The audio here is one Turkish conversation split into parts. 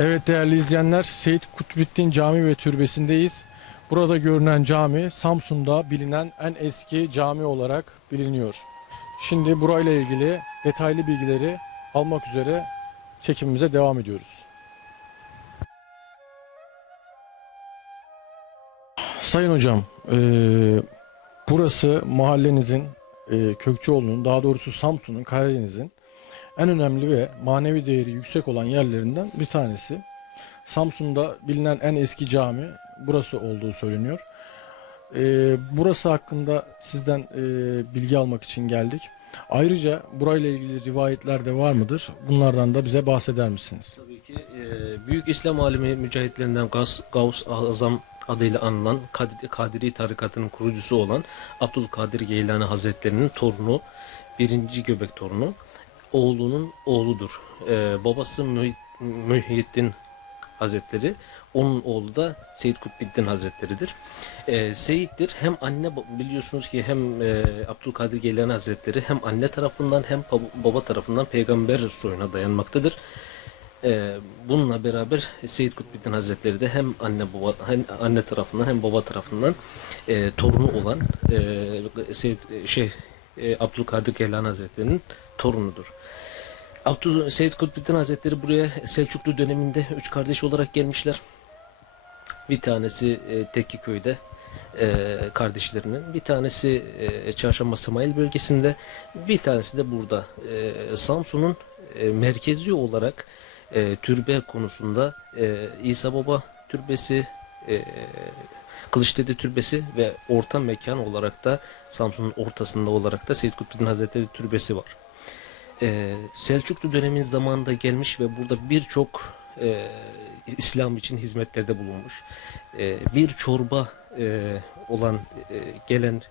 Evet değerli izleyenler Seyit Kutbettin Cami ve Türbesi'ndeyiz. Burada görünen cami Samsun'da bilinen en eski cami olarak biliniyor. Şimdi burayla ilgili detaylı bilgileri almak üzere çekimimize devam ediyoruz. Sayın hocam, eee, burası mahallenizin, eee Kökçeoğlu'nun, daha doğrusu Samsun'un, Karadeniz'in en önemli ve manevi değeri yüksek olan yerlerinden bir tanesi. Samsun'da bilinen en eski cami burası olduğu söyleniyor. Ee, burası hakkında sizden e, bilgi almak için geldik. Ayrıca burayla ilgili rivayetler de var mıdır? Bunlardan da bize bahseder misiniz? Tabii ki e, Büyük İslam alimi mücahitlerinden Gavs, Gavs Azam adıyla anılan Kadiri, Kadiri tarikatının kurucusu olan Abdülkadir Geylani Hazretleri'nin torunu, birinci göbek torunu, oğlunun oğludur. E, babası Mühi- Mühyiddin Hazretleri, onun oğlu da Seyyid Kutbuddin Hazretleri'dir. E, Seyit'tir hem anne biliyorsunuz ki hem e, Abdülkadir Geylani Hazretleri hem anne tarafından hem bab- baba tarafından peygamber soyuna dayanmaktadır. Ee, bununla beraber Seyyid Kutbuddin Hazretleri de hem anne baba hem anne tarafından hem baba tarafından e, torunu olan e, Seyyid, şey e, Abdülkadir Geylani Hazretleri'nin torunudur. Abdül Seyyid Kutbuddin Hazretleri buraya Selçuklu döneminde üç kardeş olarak gelmişler. Bir tanesi e, Tekkiköy'de e, kardeşlerinin, bir tanesi e, Çarşamba Samail bölgesinde, bir tanesi de burada. E, Samsun'un e, merkezi olarak e, türbe konusunda e, İsa Baba türbesi, e, Kılıçdede türbesi ve orta mekan olarak da Samsun'un ortasında olarak da Seyyid Kutbuddin Hazretleri türbesi var. E, Selçuklu dönemin zamanında gelmiş ve burada birçok e, İslam için hizmetlerde bulunmuş. E, bir çorba e, olan e, gelen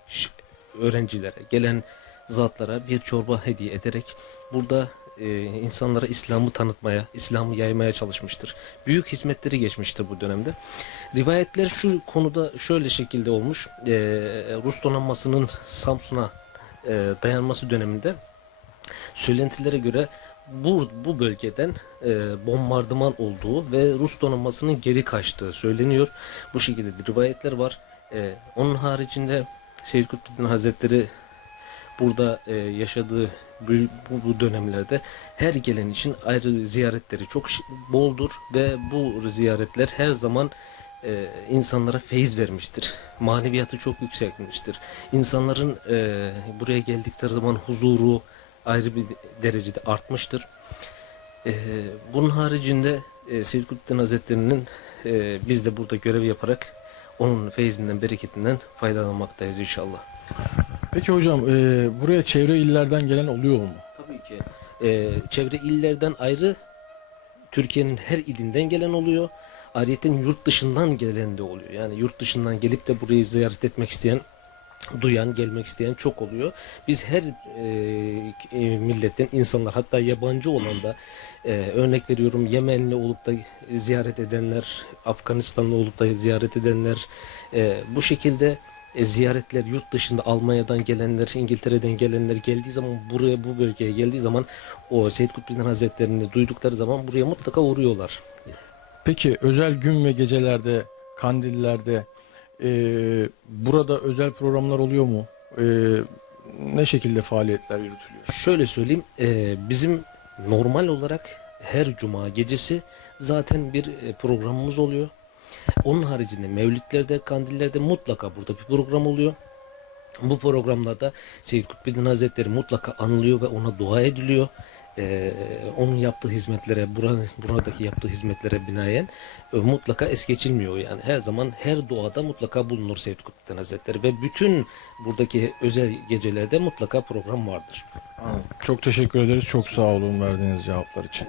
öğrencilere, gelen zatlara bir çorba hediye ederek burada e, insanlara İslam'ı tanıtmaya, İslam'ı yaymaya çalışmıştır. Büyük hizmetleri geçmiştir bu dönemde. Rivayetler şu konuda şöyle şekilde olmuş. E, Rus donanmasının Samsun'a e, dayanması döneminde söylentilere göre bu, bu bölgeden e, bombardıman olduğu ve Rus donanmasının geri kaçtığı söyleniyor. Bu şekilde de rivayetler var. E, onun haricinde Seyyid Kutbuddin Hazretleri burada e, yaşadığı bu, bu, dönemlerde her gelen için ayrı ziyaretleri çok boldur ve bu ziyaretler her zaman e, insanlara feyiz vermiştir. Maneviyatı çok yükseltmiştir. İnsanların e, buraya geldikleri zaman huzuru ayrı bir derecede artmıştır. E, bunun haricinde e, Seyyid Kutbuddin Hazretleri'nin e, biz de burada görev yaparak onun feyzinden, bereketinden faydalanmaktayız inşallah. Peki hocam e, buraya çevre illerden gelen oluyor mu? Tabii ki. Ee, çevre illerden ayrı Türkiye'nin her ilinden gelen oluyor. Ayrıca yurt dışından gelen de oluyor. Yani yurt dışından gelip de burayı ziyaret etmek isteyen, duyan, gelmek isteyen çok oluyor. Biz her e, e, milletten insanlar hatta yabancı olan da e, örnek veriyorum Yemenli olup da ziyaret edenler, Afganistanlı olup da ziyaret edenler e, bu şekilde e, ziyaretler yurt dışında Almanya'dan gelenler, İngiltere'den gelenler geldiği zaman buraya bu bölgeye geldiği zaman o Seyyid Kutbuddin Hazretleri'ni duydukları zaman buraya mutlaka uğruyorlar. Peki özel gün ve gecelerde, kandillerde e, burada özel programlar oluyor mu? E, ne şekilde faaliyetler yürütülüyor? Şöyle söyleyeyim, e, bizim normal olarak her cuma gecesi zaten bir e, programımız oluyor. Onun haricinde mevlütlerde, kandillerde mutlaka burada bir program oluyor. Bu programlarda Seyyid Kutbuddin Hazretleri mutlaka anılıyor ve ona dua ediliyor. E, onun yaptığı hizmetlere, bura- buradaki yaptığı hizmetlere binaen e, mutlaka es geçilmiyor. Yani her zaman her duada mutlaka bulunur Seyyid Kutbuddin Hazretleri ve bütün buradaki özel gecelerde mutlaka program vardır. Çok teşekkür ederiz. Çok sağ olun verdiğiniz cevaplar için.